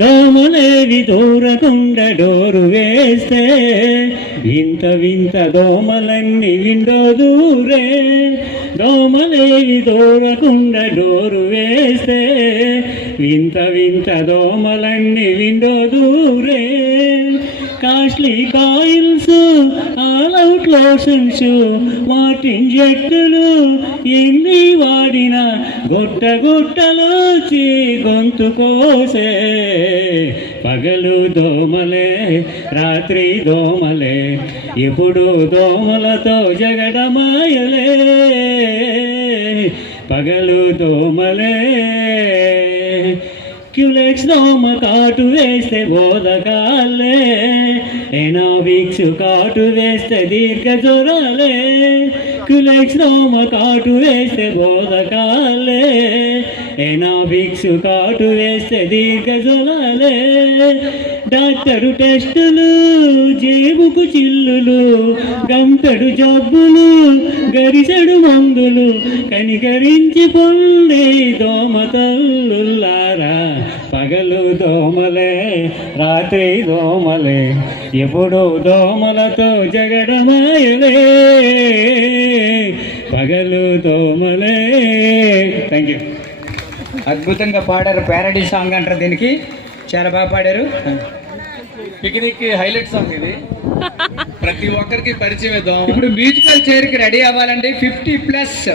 దోమలేవి దూరకుండా door వేస్తే వింత వింత దోమలన్నీ విండో దూరే. దోమలేవి దూరకుండా డోరు వేస్తే వింత వింత దోమలన్నీ విండో దూరే. Costly coils, All Out lotions, వాటిన్ జట్టులు ఎన్ని వాడినా గుట్ట గుట్టలోచి గొంతు కోసే. పగలు దోమలే రాత్రి దోమలే, ఇప్పుడు దోమలతో జగడమాయలే. పగలు దోమలే క్యులెక్స్ దోమ కాటు వేస్తే బోధకాలే. ఎనావిక్స్ కాటు వేస్తే దీర్ఘ జ్వరాలే. క్యులెక్స్ దోమ కాటు వేస్తే బోధకాలే. ఎనావిక్స్ కాటు వేస్తే దీర్ఘ జ్వరాలే. డాక్టరు టెస్టులు, జేబుకు చిల్లులు, గంతడు జబ్బులు, గరిసెడు మందులు, కనికరించి పొందే దోమ తల్లులారా. పగలు దోమలే రాత్రి దోమలే, ఎప్పుడు దోమలతో జగడమాయలే. పగలు దోమలే. Thank you. అద్భుతంగా పాడారు. ప్యారడీ సాంగ్ అంటారు దీనికి. చాలా బాగా పాడారు. పిక్నిక్ హైలైట్ సాంగ్ ఇది, ప్రతి ఒక్కరికి పరిచయం. ఇప్పుడు మ్యూజికల్ చైర్కి రెడీ అవ్వాలండి. 50+